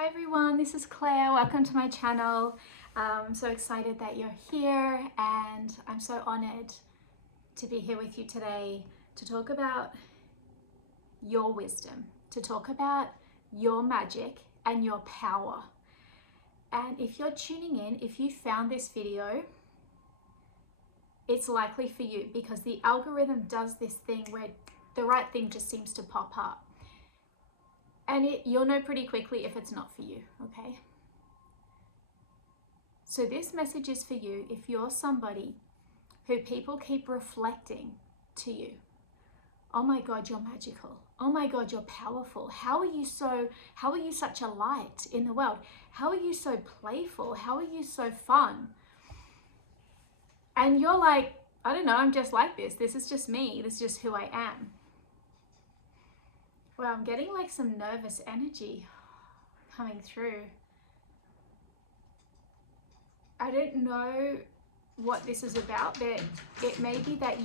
Hi everyone, this is Claire. Welcome to my channel. I'm so excited that you're here and I'm so honored to be here with you today to talk about your wisdom, to talk about your magic and your power. And if you're tuning in, if you found this video, it's likely for you because the algorithm does this thing where the right thing just seems to pop up. And you'll know pretty quickly if it's not for you, okay? So this message is for you if you're somebody who people keep reflecting to you. Oh my God, you're magical. Oh my God, you're powerful. How are you such a light in the world? How are you so playful? How are you so fun? And you're like, I don't know, I'm just like this. This is just me. This is just who I am. Well, I'm getting like some nervous energy coming through. I don't know what this is about, but it may be that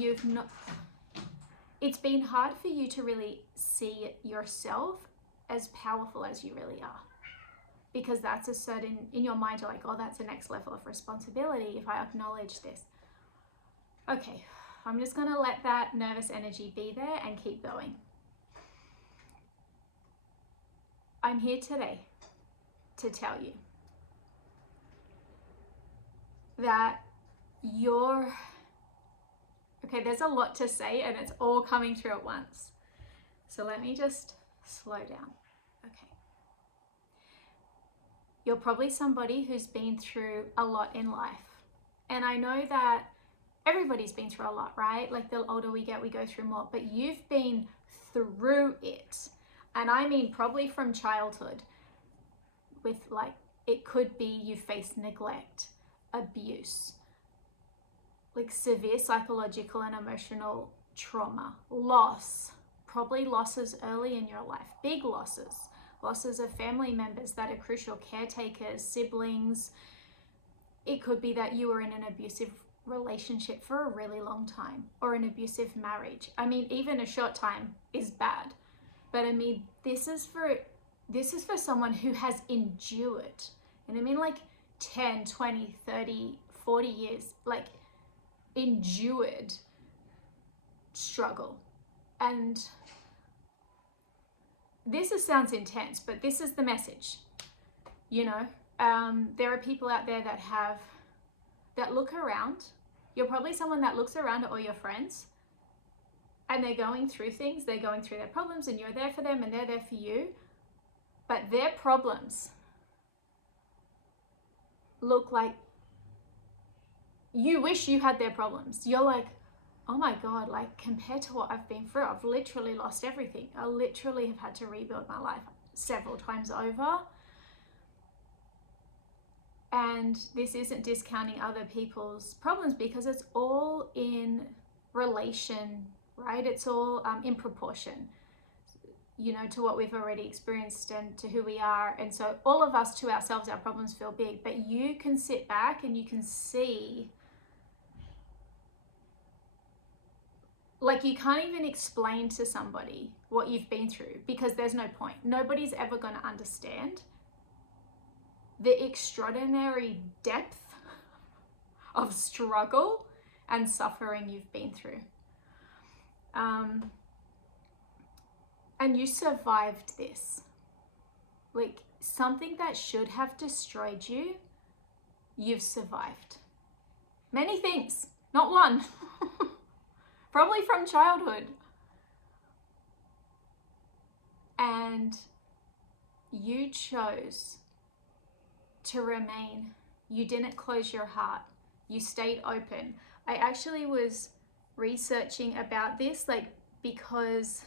it's been hard for you to really see yourself as powerful as you really are. Because that's in your mind, you're like, oh, that's the next level of responsibility if I acknowledge this. Okay, I'm just gonna let that nervous energy be there and keep going. I'm here today to tell you that there's a lot to say and it's all coming through at once. So let me just slow down. Okay. You're probably somebody who's been through a lot in life. And I know that everybody's been through a lot, right? Like the older we get, we go through more, but you've been through it. And I mean, probably from childhood with it could be you faced neglect, abuse, like severe psychological and emotional trauma, loss, probably losses early in your life, big losses of family members that are crucial caretakers, siblings. It could be that you were in an abusive relationship for a really long time or an abusive marriage. I mean, even a short time is bad. But I mean, this is for someone who has endured, and I mean like 10, 20, 30, 40 years, like endured struggle. And sounds intense, but this is the message. You know, there are people out there that look around. You're probably someone that looks around at all your friends and they're going through things, they're going through their problems, and you're there for them and they're there for you. But their problems look like you wish you had their problems. You're like, oh my God, like compared to what I've been through, I've literally lost everything. I literally have had to rebuild my life several times over. And this isn't discounting other people's problems because it's all in relation, right? It's all in proportion, you know, to what we've already experienced and to who we are. And so all of us to ourselves, our problems feel big, but you can sit back and you can see, like you can't even explain to somebody what you've been through because there's no point. Nobody's ever going to understand the extraordinary depth of struggle and suffering you've been through. And you survived this. Like something that should have destroyed you, you've survived. Many things, not one. Probably from childhood. And you chose to remain. You didn't close your heart. You stayed open. I actually was researching about this, like, because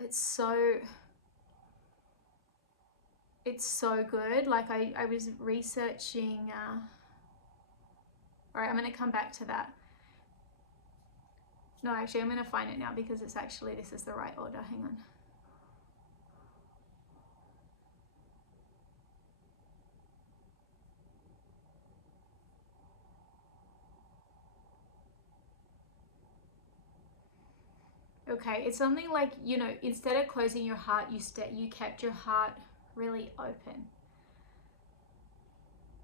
it's so good. Like I was researching, all right, I'm going to come back to that. No, actually, I'm going to find it now because this is the right order. Hang on. Okay, it's something like, you know, instead of closing your heart, you kept your heart really open.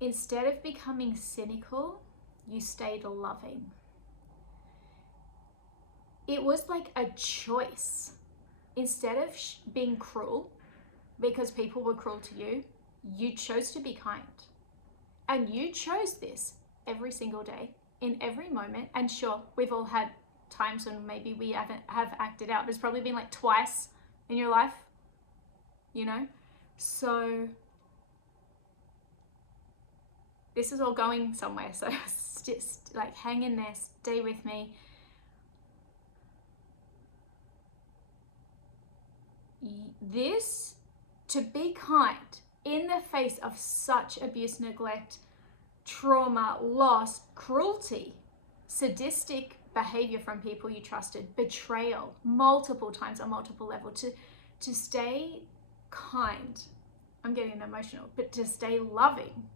Instead of becoming cynical, you stayed loving. It was like a choice. Instead of being cruel because people were cruel to you, you chose to be kind. And you chose this every single day, in every moment. And sure, we've all had times when maybe we have acted out. There's probably been like twice in your life, you know? So this is all going somewhere. So just like hang in there, stay with me. This, to be kind in the face of such abuse, neglect, trauma, loss, cruelty, sadistic behavior from people you trusted, betrayal, multiple times on multiple levels, to stay kind. I'm getting emotional, but to stay loving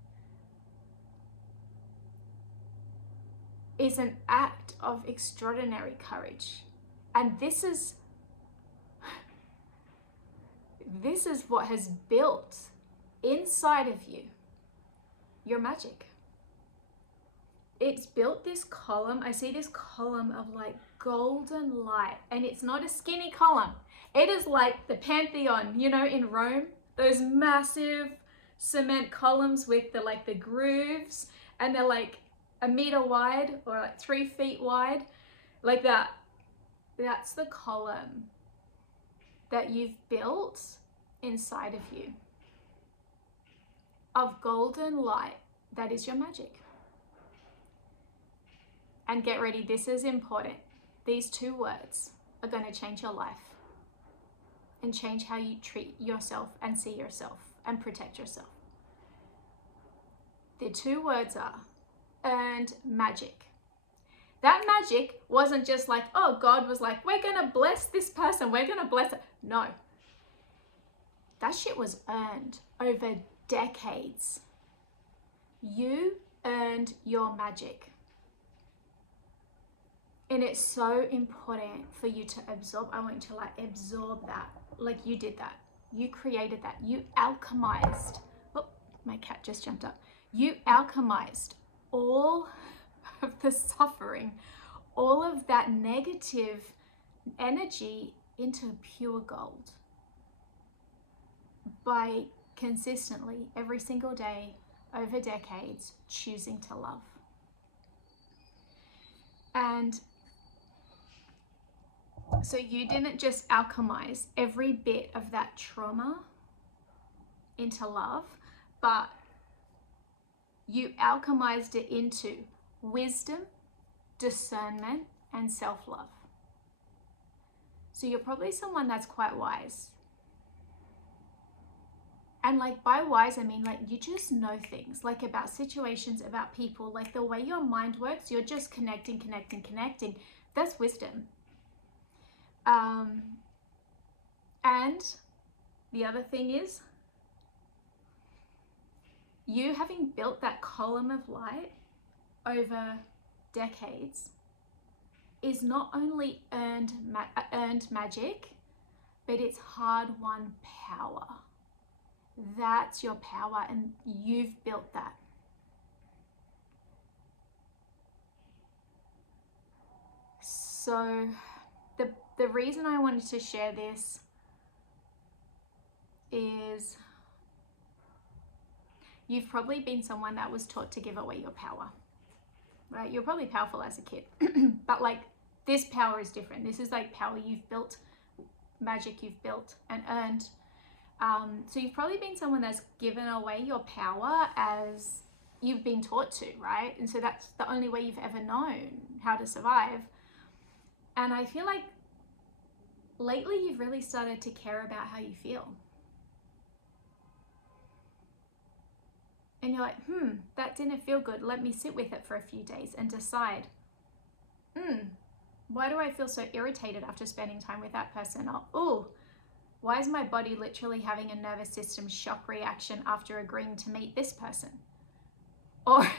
is an act of extraordinary courage. And this is what has built inside of you your magic. It's built this column. I see this column of like golden light, and it's not a skinny column. It is like the Pantheon, you know, in Rome, those massive cement columns with the grooves, and they're like a meter wide or like 3 feet wide, like that. That's the column that you've built inside of you of golden light. That is your magic. And get ready, this is important. These 2 words are going to change your life and change how you treat yourself and see yourself and protect yourself. The 2 words are earned magic. That magic wasn't just like, oh, God was like, we're going to bless this person, we're going to bless it. No. That shit was earned over decades. You earned your magic. And it's so important for you to absorb. I want you to like absorb that. Like you did that. You created that. You alchemized. Oh, my cat just jumped up. You alchemized all of the suffering, all of that negative energy into pure gold by consistently, every single day, over decades, choosing to love. And so you didn't just alchemize every bit of that trauma into love, but you alchemized it into wisdom, discernment, and self-love. So you're probably someone that's quite wise. And like by wise, I mean like you just know things, like about situations, about people, like the way your mind works, you're just connecting. That's wisdom. And the other thing is, you having built that column of light over decades is not only earned magic, but it's hard-won power. That's your power, and you've built that. So the reason I wanted to share this is you've probably been someone that was taught to give away your power, right? You're probably powerful as a kid, but like this power is different. This is like power you've built, magic you've built and earned. So you've probably been someone that's given away your power as you've been taught to, right? And so that's the only way you've ever known how to survive. And I feel like lately you've really started to care about how you feel. And you're like, that didn't feel good. Let me sit with it for a few days and decide, why do I feel so irritated after spending time with that person? Or, oh, why is my body literally having a nervous system shock reaction after agreeing to meet this person? Or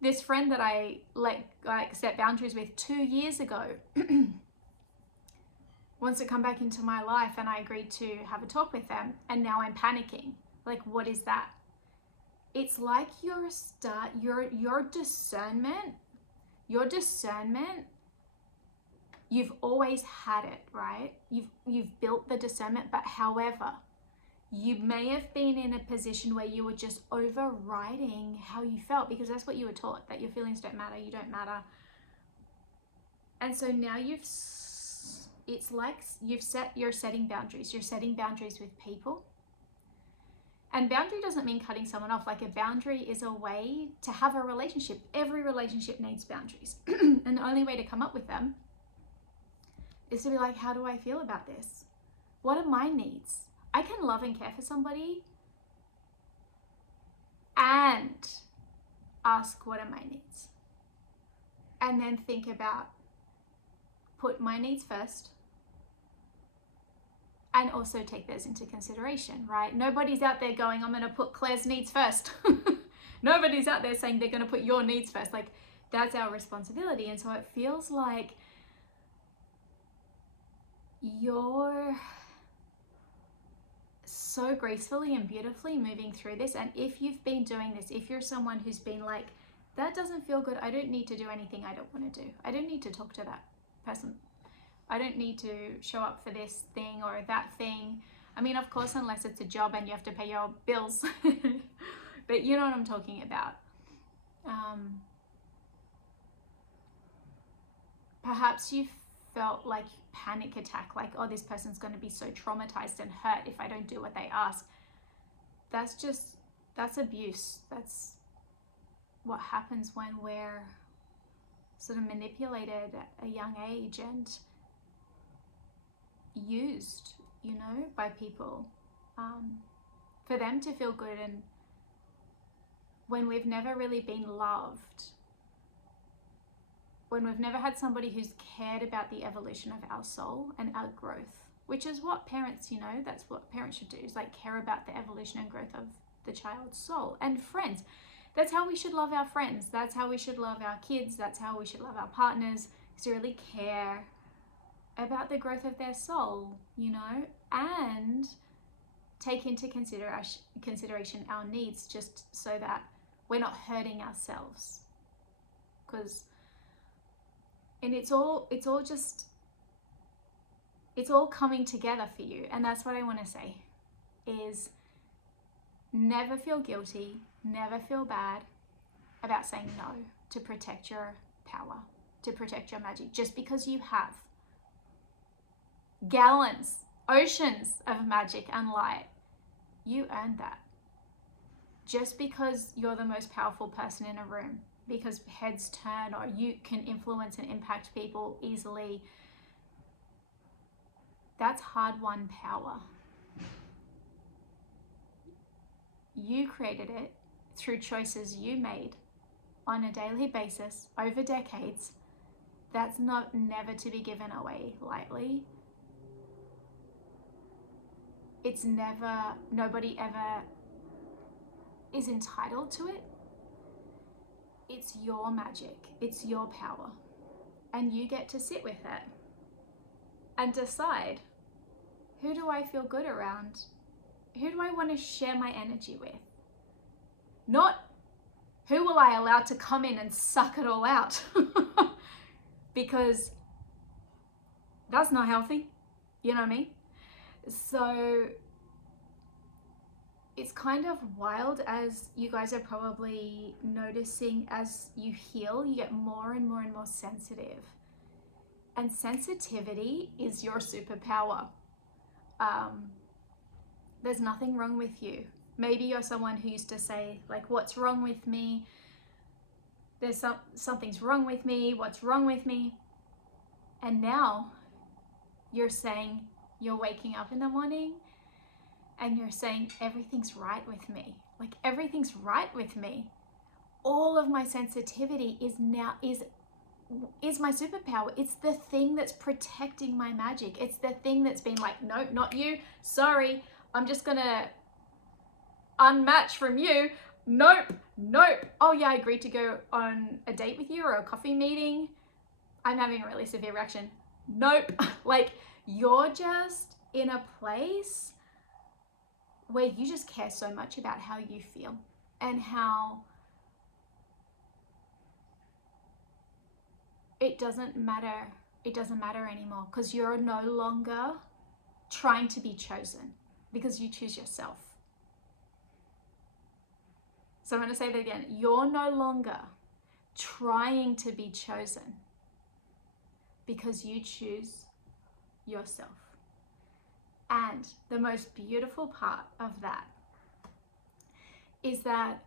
This friend that I set boundaries with 2 years ago wants to come back into my life, and I agreed to have a talk with them, and now I'm panicking. Like, what is that? It's like your discernment, you've always had it, right? You've built the discernment, but however, you may have been in a position where you were just overriding how you felt, because that's what you were taught, that your feelings don't matter, you don't matter. And so now it's like you're setting boundaries. You're setting boundaries with people. And boundary doesn't mean cutting someone off. Like, a boundary is a way to have a relationship. Every relationship needs boundaries. And the only way to come up with them is to be like, how do I feel about this? What are my needs? I can love and care for somebody and ask, what are my needs? And then think about, put my needs first, and also take theirs into consideration, right? Nobody's out there going, I'm going to put Claire's needs first. Nobody's out there saying they're going to put your needs first. Like, that's our responsibility. And so it feels like you're so gracefully and beautifully moving through this. And if you've been doing this, if you're someone who's been like, that doesn't feel good, I don't need to do anything I don't want to do. I don't need to talk to that person. I don't need to show up for this thing or that thing. I mean, of course, unless it's a job and you have to pay your bills. But you know what I'm talking about. Perhaps you felt like panic attack, like, oh, this person's going to be so traumatized and hurt if I don't do what they ask. That's abuse. That's what happens when we're sort of manipulated at a young age and used, by people for them to feel good, and when we've never really been loved, when we've never had somebody who's cared about the evolution of our soul and our growth, which is what parents, that's what parents should do, is like care about the evolution and growth of the child's soul. And friends, that's how we should love our friends. That's how we should love our kids. That's how we should love our partners, is to really care about the growth of their soul, and take into consideration our needs, just so that we're not hurting ourselves. And it's all coming together for you. And that's what I want to say, is never feel guilty, never feel bad about saying no to protect your power, to protect your magic. Just because you have gallons, oceans of magic and light, you earned that. Just because you're the most powerful person in a room, because heads turn, or you can influence and impact people easily, that's hard-won power. You created it through choices you made on a daily basis over decades. That's never to be given away lightly. It's nobody ever is entitled to it. It's your magic, it's your power, and you get to sit with it and decide, who do I feel good around? Who do I want to share my energy with? Not who will I allow to come in and suck it all out? Because that's not healthy, you know what I mean? So it's kind of wild, as you guys are probably noticing, as you heal, you get more and more and more sensitive. And sensitivity is your superpower. There's nothing wrong with you. Maybe you're someone who used to say, like, what's wrong with me? Something's wrong with me. What's wrong with me? And now you're saying, you're waking up in the morning and you're saying, everything's right with me. Like, everything's right with me. All of my sensitivity is my superpower. It's the thing that's protecting my magic. It's the thing that's been like, nope, not you. Sorry, I'm just gonna unmatch from you. Nope. Oh yeah, I agreed to go on a date with you or a coffee meeting. I'm having a really severe reaction. Nope. Like, you're just in a place where you just care so much about how you feel and how it doesn't matter anymore, because you're no longer trying to be chosen, because you choose yourself. So I'm going to say that again. You're no longer trying to be chosen, because you choose yourself. And the most beautiful part of that is that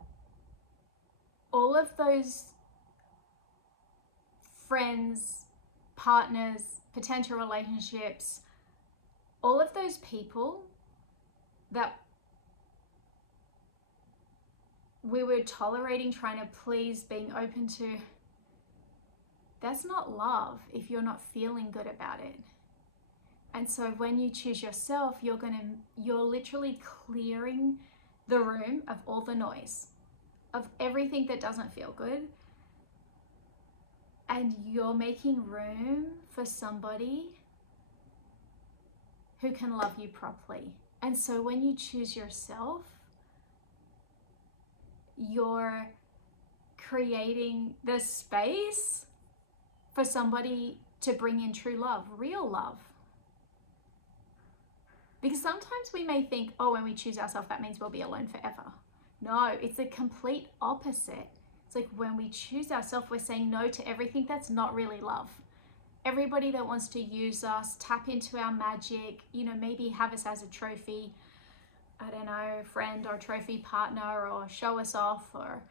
all of those friends, partners, potential relationships, all of those people that we were tolerating, trying to please, being open to, that's not love if you're not feeling good about it. And so when you choose yourself, you're literally clearing the room of all the noise, of everything that doesn't feel good. And you're making room for somebody who can love you properly. And so when you choose yourself, you're creating the space for somebody to bring in true love, real love. Because sometimes we may think, oh, when we choose ourselves, that means we'll be alone forever. No, it's the complete opposite. It's like when we choose ourselves, we're saying no to everything that's not really love. Everybody that wants to use us, tap into our magic, maybe have us as a trophy, I don't know, friend or trophy partner, or show us off. Or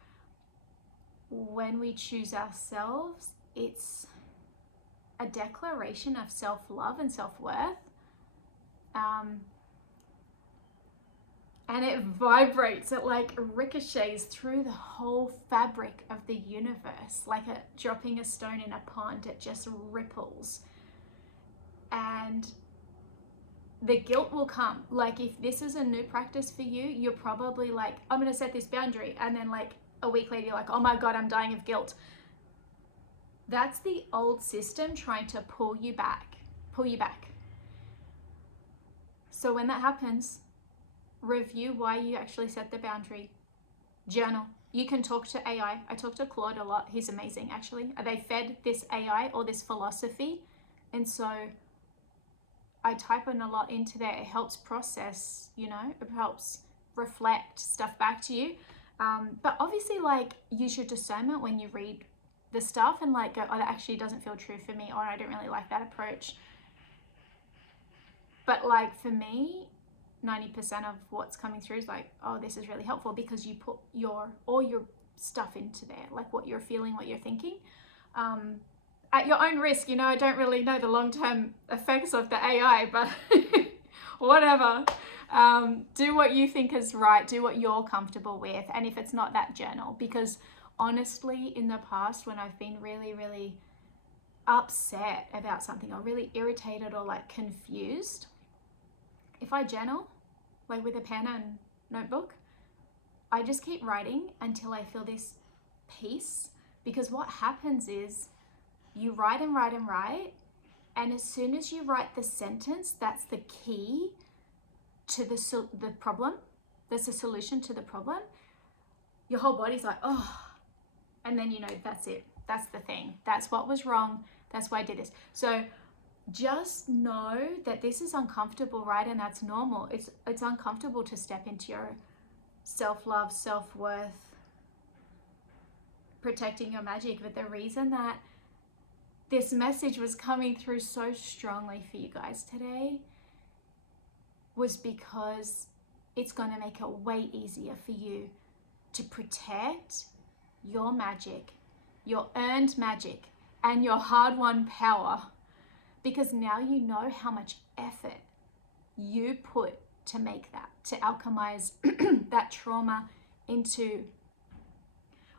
when we choose ourselves, it's a declaration of self-love and self-worth. And it vibrates, it like ricochets through the whole fabric of the universe, like dropping a stone in a pond. It just ripples. And the guilt will come. Like, if this is a new practice for you, you're probably like, I'm going to set this boundary. And then like a week later, you're like, oh my God, I'm dying of guilt. That's the old system trying to pull you back. So when that happens, review why you actually set the boundary. Journal. You can talk to AI. I talk to Claude a lot. He's amazing, actually. They fed this AI or this philosophy. And so I type in a lot into there. It helps process, it helps reflect stuff back to you. But obviously, like, use your discernment when you read the stuff and like go, oh, that actually doesn't feel true for me, or I don't really like that approach. But like for me, 90% of what's coming through is like, oh, this is really helpful, because you put all your stuff into there, like what you're feeling, what you're thinking, at your own risk. I don't really know the long-term effects of the AI, but whatever. Do what you think is right. Do what you're comfortable with. And if it's not, that journal. Because honestly, in the past, when I've been really, really upset about something, or really irritated, or like confused, if I journal, like with a pen and notebook, I just keep writing until I feel this peace. Because what happens is you write and write and write, and as soon as you write the sentence that's the key to the problem, that's the solution to the problem, your whole body's like, oh, and then that's it. That's the thing. That's what was wrong. That's why I did this. So just know that this is uncomfortable, right? And that's normal. It's uncomfortable to step into your self-love, self-worth, protecting your magic. But the reason that this message was coming through so strongly for you guys today was because it's going to make it way easier for you to protect your magic, your earned magic, and your hard-won power. Because now you know how much effort you put to make that, to alchemize that trauma into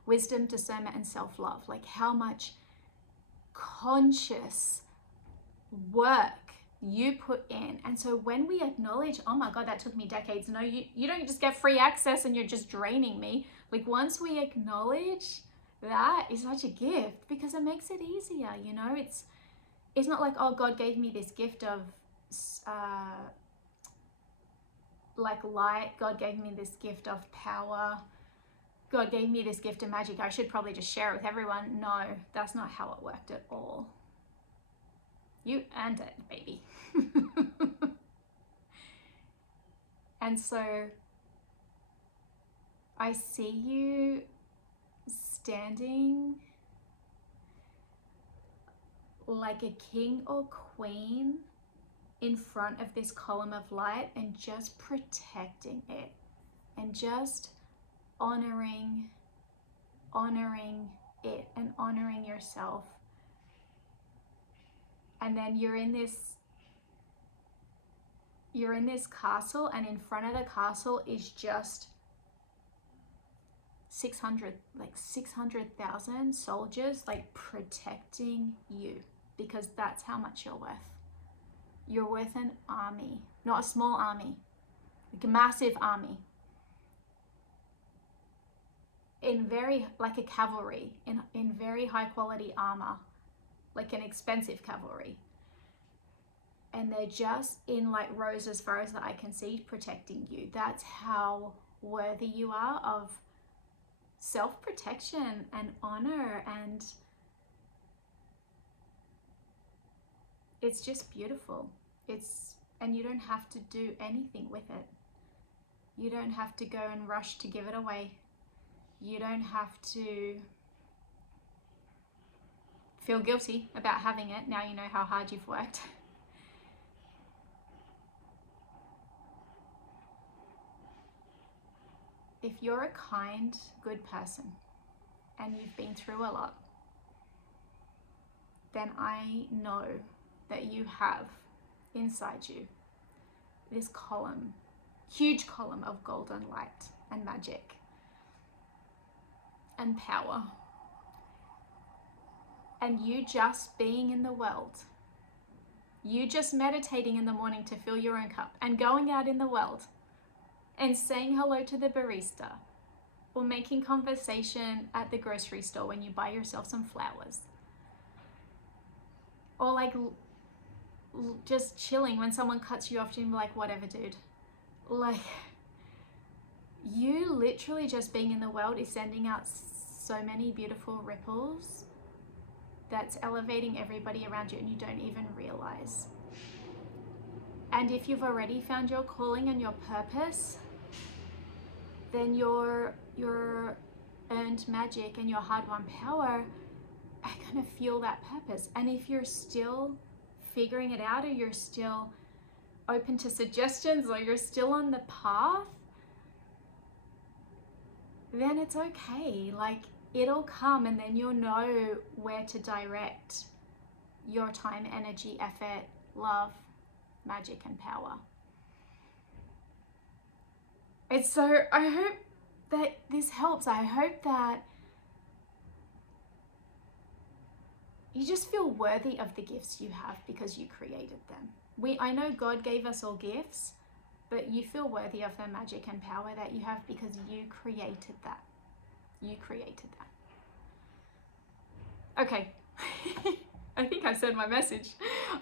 wisdom, discernment, and self-love. Like how much conscious work you put in. And so when we acknowledge, oh my God, that took me decades. No, you don't just get free access and you're just draining me. Like once we acknowledge that, is such a gift because it makes it easier, you know. It's not like, oh, God gave me this gift of like light, God gave me this gift of power, God gave me this gift of magic, I should probably just share it with everyone. No, that's not how it worked at all. You earned it, baby. And so I see you standing like a king or queen in front of this column of light and just protecting it and just honoring it and honoring yourself. And then you're in this castle, and in front of the castle is just 600,000 soldiers like protecting you, because that's how much you're worth. You're worth an army, not a small army, like a massive army. In very, like a cavalry, in very high quality armor, like an expensive cavalry. And they're just in like rows as far as the eye can see, protecting you. That's how worthy you are of self-protection and honor, and it's just beautiful. And you don't have to do anything with it. You don't have to go and rush to give it away. You don't have to feel guilty about having it. Now you know how hard you've worked. If you're a kind, good person and you've been through a lot, then I know that you have inside you this column, huge column of golden light and magic and power. And you just being in the world, you just meditating in the morning to fill your own cup and going out in the world and saying hello to the barista, or making conversation at the grocery store when you buy yourself some flowers, or like just chilling when someone cuts you off and be like, whatever, dude. Like, you literally just being in the world is sending out so many beautiful ripples that's elevating everybody around you, and you don't even realize. And if you've already found your calling and your purpose, then your earned magic and your hard-won power are gonna feel that purpose. And if you're still figuring it out, or you're still open to suggestions, or you're still on the path, then it's okay. Like, it'll come, and then you'll know where to direct your time, energy, effort, love, magic, and power. It's so, I hope that this helps. I hope that you just feel worthy of the gifts you have because you created them. I know God gave us all gifts, but you feel worthy of the magic and power that you have because you created that. You created that. Okay. I think I said my message.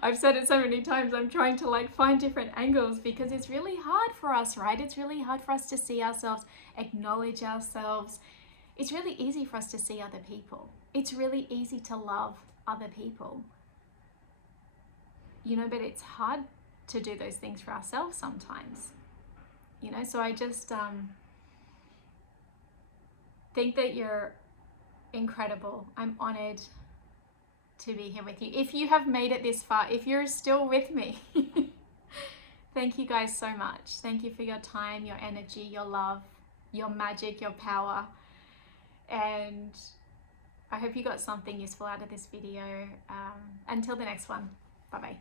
I've said it so many times. I'm trying to like find different angles because it's really hard for us, right? It's really hard for us to see ourselves, acknowledge ourselves. It's really easy for us to see other people. It's really easy to love other people. You know, but it's hard to do those things for ourselves sometimes. You know, so I just think that you're incredible. I'm honored to be here with you. If you have made it this far, if you're still with me, thank you guys so much. Thank you for your time, your energy, your love, your magic, your power. And I hope you got something useful out of this video. Until the next one, bye-bye.